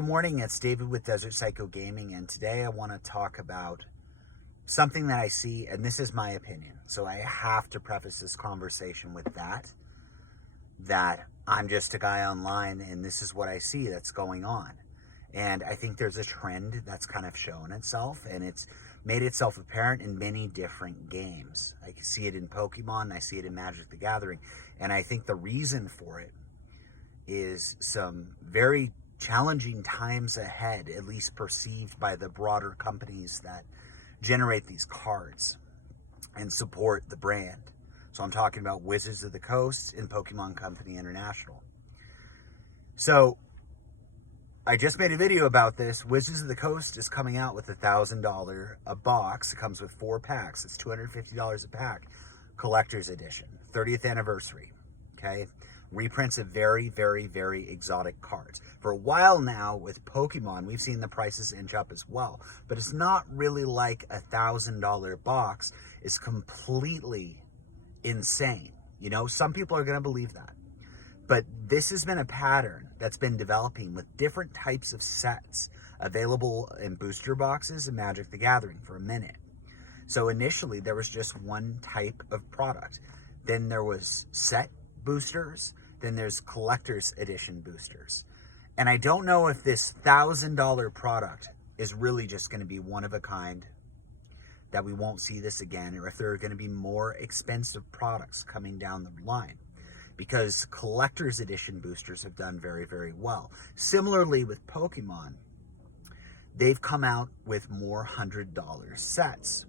Good morning, it's David with Desert Psycho Gaming, and today I want to talk about something that I see, and this is my opinion, so I have to preface this conversation with that I'm just a guy online, and this is what I see that's going on. And I think there's a trend that's kind of shown itself, and it's made itself apparent in many different games. I can see it in Pokemon, I see it in Magic the Gathering, and I think the reason for it is some very challenging times ahead, at least perceived by the broader companies that generate these cards and support the brand. So I'm talking about Wizards of the Coast and Pokemon Company International. So I just made a video about this. Wizards of the Coast is coming out with $1,000 a box. It comes with 4 packs. It's $250 a pack. Collector's edition, 30th anniversary. Okay. Reprints of very, very, very exotic cards. For a while now with Pokemon, we've seen the prices inch up as well. But it's not really like $1,000 box is completely insane. You know, some people are going to believe that. But this has been a pattern that's been developing with different types of sets available in booster boxes and Magic the Gathering for a minute. So initially there was just one type of product. Then there was set boosters, then there's collector's edition boosters. And I don't know if this $1,000 product is really just going to be one of a kind, that we won't see this again, or if there are going to be more expensive products coming down the line, because collector's edition boosters have done very, very well. Similarly with Pokemon, they've come out with more $100 sets.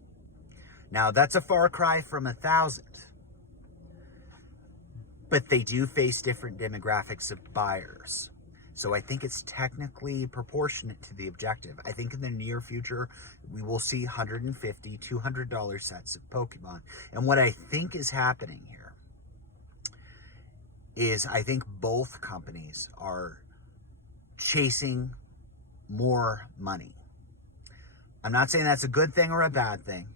Now that's a far cry from 1,000. But they do face different demographics of buyers. So I think it's technically proportionate to the objective. I think in the near future, we will see $150, $200 sets of Pokemon. And what I think is happening here is I think both companies are chasing more money. I'm not saying that's a good thing or a bad thing.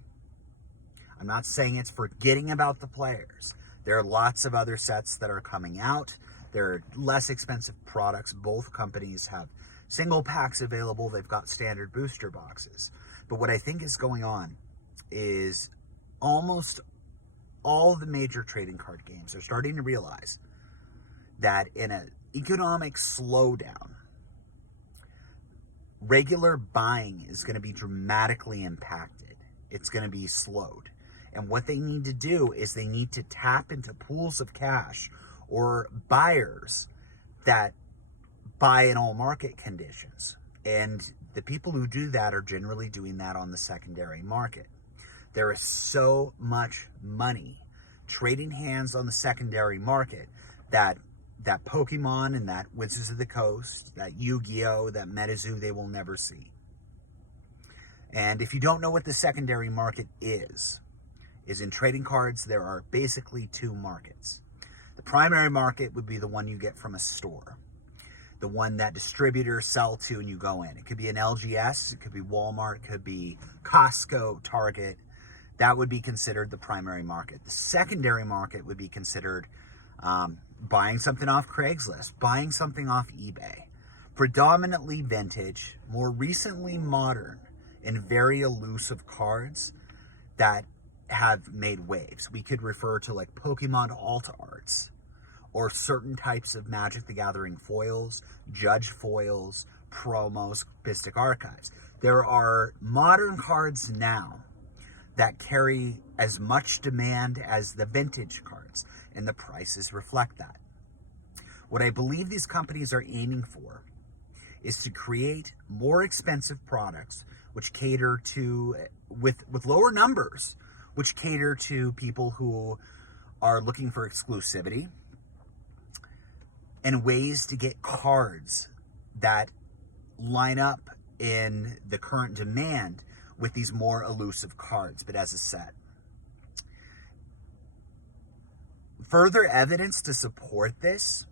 I'm not saying it's forgetting about the players. There are lots of other sets that are coming out. There are less expensive products. Both companies have single packs available. They've got standard booster boxes. But what I think is going on is almost all the major trading card games are starting to realize that in an economic slowdown, regular buying is going to be dramatically impacted. It's going to be slowed. And what they need to do is they need to tap into pools of cash or buyers that buy in all market conditions. And the people who do that are generally doing that on the secondary market. There is so much money trading hands on the secondary market that Pokemon and that Wizards of the Coast, that Yu-Gi-Oh, that Metazoo, they will never see. And if you don't know what the secondary market is in trading cards, there are basically 2 markets. The primary market would be the one you get from a store, the one that distributors sell to and you go in. It could be an LGS, it could be Walmart, it could be Costco, Target. That would be considered the primary market. The secondary market would be considered buying something off Craigslist, buying something off eBay. Predominantly vintage, more recently modern, and very elusive cards that have made waves. We could refer to like Pokemon alt arts or certain types of Magic the Gathering foils, judge foils, promos, Mystic Archives. There are modern cards now that carry as much demand as the vintage cards, and the prices reflect that. What I believe these companies are aiming for is to create more expensive products which cater to, with lower numbers, which cater to people who are looking for exclusivity and ways to get cards that line up in the current demand with these more elusive cards, but as a set. Further evidence to support this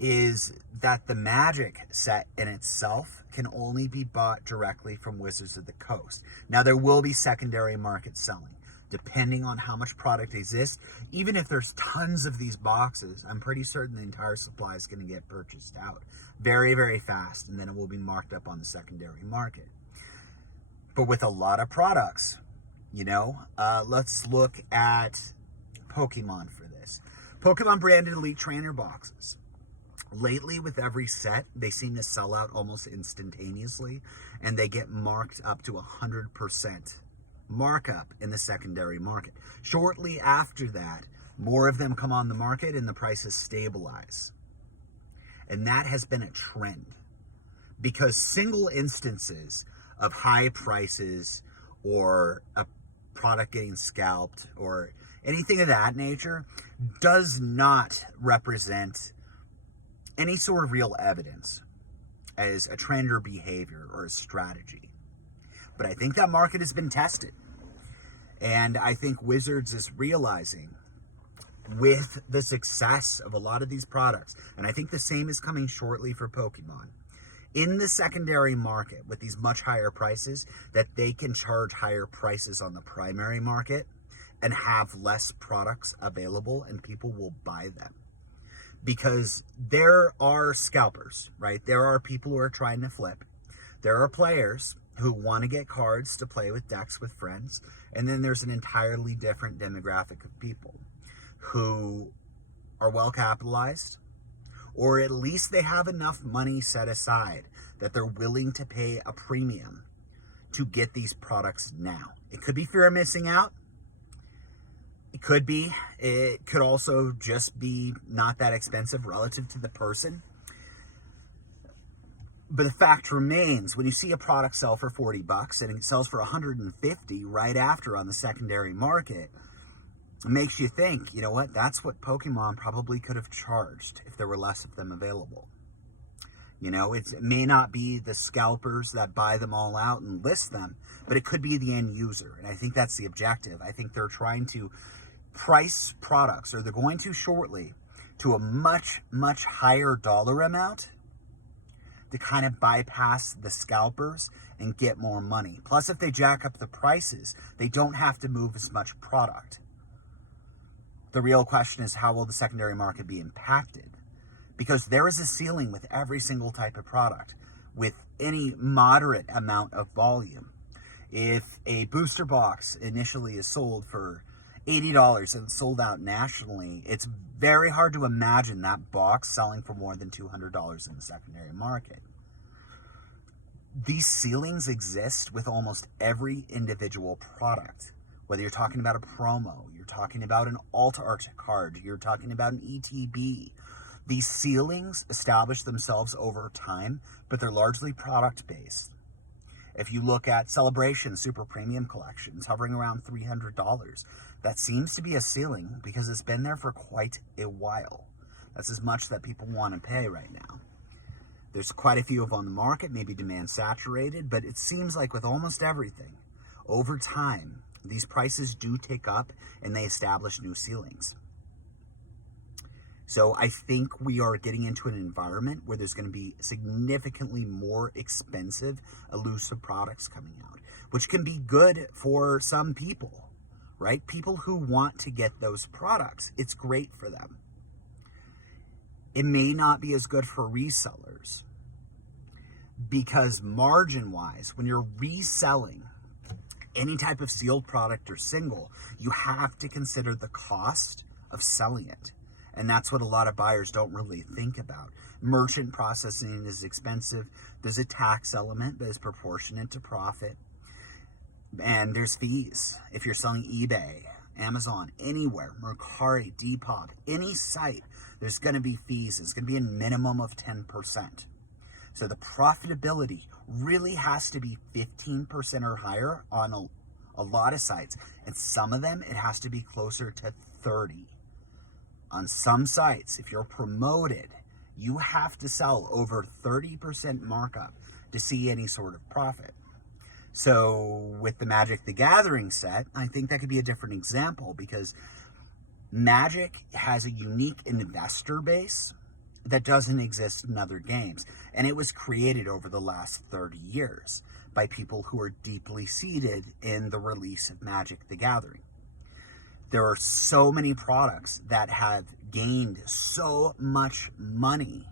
is that the Magic set in itself can only be bought directly from Wizards of the Coast. Now, there will be secondary market selling. depending on how much product exists. Even if there's tons of these boxes, I'm pretty certain the entire supply is going to get purchased out very, very fast, and then it will be marked up on the secondary market. But with a lot of products, let's look at Pokemon for this. Pokemon branded Elite Trainer boxes. Lately, with every set, they seem to sell out almost instantaneously, and they get marked up to 100% markup in the secondary market. Shortly after that, more of them come on the market and the prices stabilize. And that has been a trend, because single instances of high prices or a product getting scalped or anything of that nature does not represent any sort of real evidence as a trend or behavior or a strategy. But I think that market has been tested. And I think Wizards is realizing, with the success of a lot of these products, and I think the same is coming shortly for Pokemon, in the secondary market with these much higher prices, that they can charge higher prices on the primary market and have less products available, and people will buy them. Because there are scalpers, right? There are people who are trying to flip. There are players who want to get cards to play with decks with friends. And then there's an entirely different demographic of people who are well capitalized, or at least they have enough money set aside that they're willing to pay a premium to get these products now. It could be fear of missing out. It could be. It could also just be not that expensive relative to the person. But the fact remains, when you see a product sell for $40 and it sells for $150 right after on the secondary market, it makes you think, you know what, that's what Pokemon probably could have charged if there were less of them available. It may not be the scalpers that buy them all out and list them, but it could be the end user. And I think that's the objective. I think they're trying to price products, or they're going to shortly, to a much, much higher dollar amount to kind of bypass the scalpers and get more money. Plus, if they jack up the prices, they don't have to move as much product. The real question is, how will the secondary market be impacted? Because there is a ceiling with every single type of product, with any moderate amount of volume. If a booster box initially is sold for $80 and sold out nationally, it's very hard to imagine that box selling for more than $200 in the secondary market. These ceilings exist with almost every individual product. Whether you're talking about a promo, you're talking about an alt art card, you're talking about an ETB. These ceilings establish themselves over time, but they're largely product-based. If you look at Celebration Super Premium Collections hovering around $300, that seems to be a ceiling because it's been there for quite a while. That's as much that people want to pay right now. There's quite a few of on the market, maybe demand saturated, but it seems like with almost everything, over time, these prices do tick up and they establish new ceilings. So I think we are getting into an environment where there's going to be significantly more expensive, elusive products coming out, which can be good for some people, right? People who want to get those products, it's great for them. It may not be as good for resellers, because margin-wise, when you're reselling any type of sealed product or single, you have to consider the cost of selling it. And that's what a lot of buyers don't really think about. Merchant processing is expensive. There's a tax element that is proportionate to profit. And there's fees. If you're selling eBay, Amazon, anywhere, Mercari, Depop, any site, there's going to be fees. It's going to be a minimum of 10%. So the profitability really has to be 15% or higher on a lot of sites. And some of them, it has to be closer to 30%. On some sites, if you're promoted, you have to sell over 30% markup to see any sort of profit. So with the Magic the Gathering set, I think that could be a different example, because Magic has a unique investor base that doesn't exist in other games. And it was created over the last 30 years by people who are deeply seated in the release of Magic the Gathering. There are so many products that have gained so much money,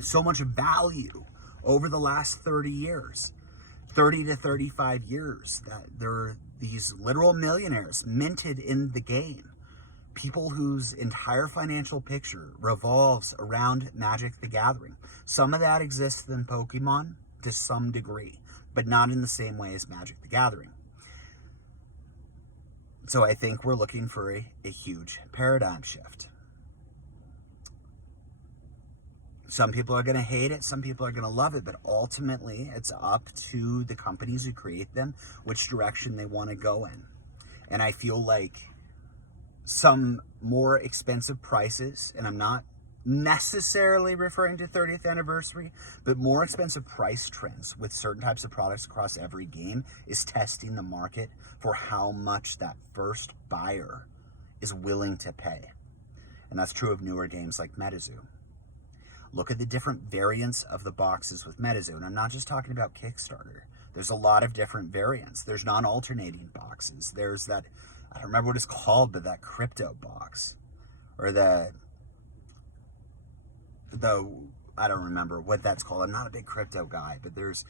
so much value over the last 30 years, 30 to 35 years, that there are these literal millionaires minted in the game. People whose entire financial picture revolves around Magic the Gathering. Some of that exists in Pokemon to some degree, but not in the same way as Magic the Gathering. So I think we're looking for a huge paradigm shift. Some people are going to hate it, some people are going to love it, but ultimately it's up to the companies who create them, which direction they want to go in. And I feel like some more expensive prices, and I'm not necessarily referring to 30th anniversary, but more expensive price trends with certain types of products across every game is testing the market for how much that first buyer is willing to pay. And that's true of newer games like Metazoo. Look at the different variants of the boxes with Metazoo, and I'm not just talking about Kickstarter. There's a lot of different variants. There's non-alternating boxes. There's that, I don't remember what it's called, but that crypto box, or the I don't remember what that's called. I'm not a big crypto guy, but there's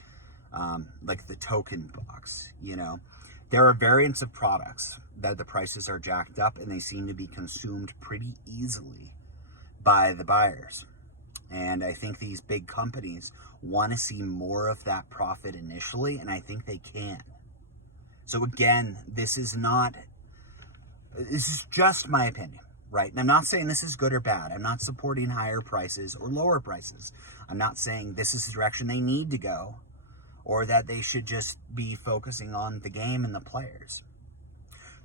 like the token box, you know. There are variants of products that the prices are jacked up and they seem to be consumed pretty easily by the buyers. And I think these big companies want to see more of that profit initially, and I think they can. So again, this is just my opinion. Right? And I'm not saying this is good or bad. I'm not supporting higher prices or lower prices. I'm not saying this is the direction they need to go or that they should just be focusing on the game and the players.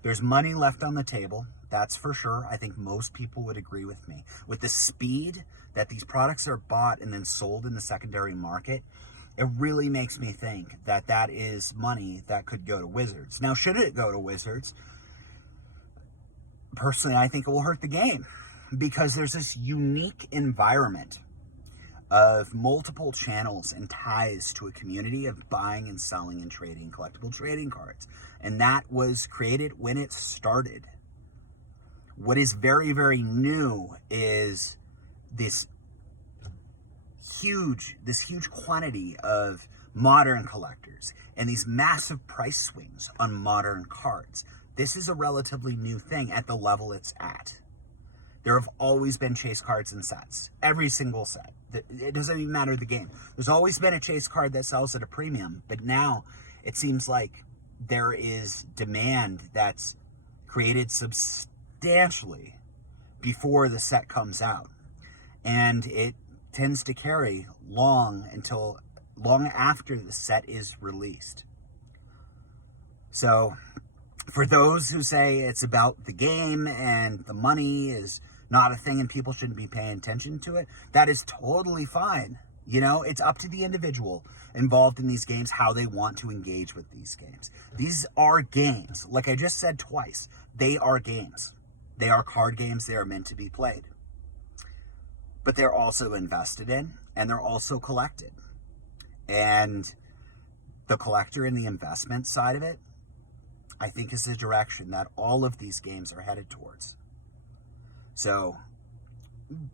There's money left on the table, that's for sure. I think most people would agree with me. With the speed that these products are bought and then sold in the secondary market, it really makes me think that that is money that could go to Wizards. Now, should it go to Wizards? Personally, I think it will hurt the game because there's this unique environment of multiple channels and ties to a community of buying and selling and trading collectible trading cards. And that was created when it started. What is very, very new is this huge quantity of modern collectors and these massive price swings on modern cards. This is a relatively new thing at the level it's at. There have always been chase cards and sets. Every single set. It doesn't even matter the game. There's always been a chase card that sells at a premium, but now it seems like there is demand that's created substantially before the set comes out. And it tends to carry long after the set is released. So for those who say it's about the game and the money is not a thing and people shouldn't be paying attention to it, that is totally fine. You know, it's up to the individual involved in these games how they want to engage with these games. These are games. Like I just said twice, they are games. They are card games. They are meant to be played. But they're also invested in and they're also collected. And the collector and the investment side of it, I think, is the direction that all of these games are headed towards. So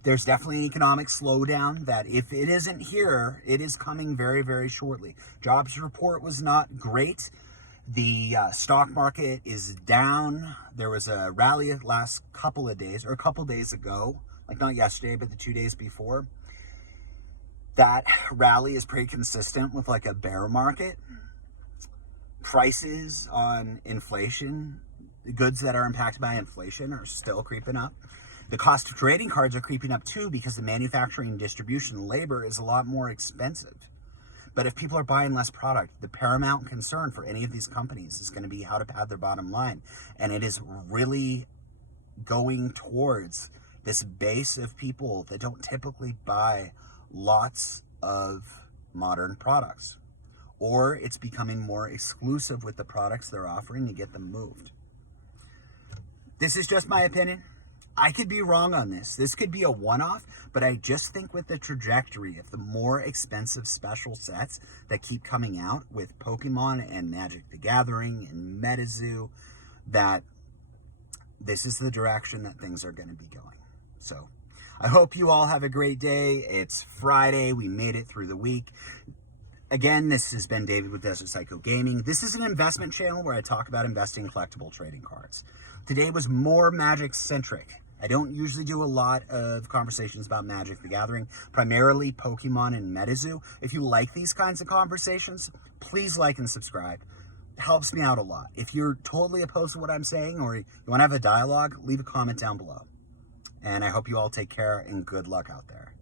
there's definitely an economic slowdown that if it isn't here, it is coming very, very shortly. Jobs report was not great. The stock market is down. There was a rally the last couple of days, or a couple days ago, like not yesterday, but the 2 days before. That rally is pretty consistent with like a bear market. Prices on inflation, the goods that are impacted by inflation, are still creeping up. The cost of trading cards are creeping up too because the manufacturing and distribution labor is a lot more expensive. But if people are buying less product, the paramount concern for any of these companies is going to be how to pad their bottom line. And it is really going towards this base of people that don't typically buy lots of modern products. Or it's becoming more exclusive with the products they're offering to get them moved. This is just my opinion. I could be wrong on this. This could be a one-off, but I just think with the trajectory of the more expensive special sets that keep coming out with Pokemon and Magic the Gathering and Metazoo, that this is the direction that things are going to be going. So I hope you all have a great day. It's Friday. We made it through the week. Again, this has been David with Desert Psycho Gaming. This is an investment channel where I talk about investing in collectible trading cards. Today was more Magic-centric. I don't usually do a lot of conversations about Magic the Gathering, primarily Pokemon and Metazoo. If you like these kinds of conversations, please like and subscribe. It helps me out a lot. If you're totally opposed to what I'm saying or you want to have a dialogue, leave a comment down below. And I hope you all take care and good luck out there.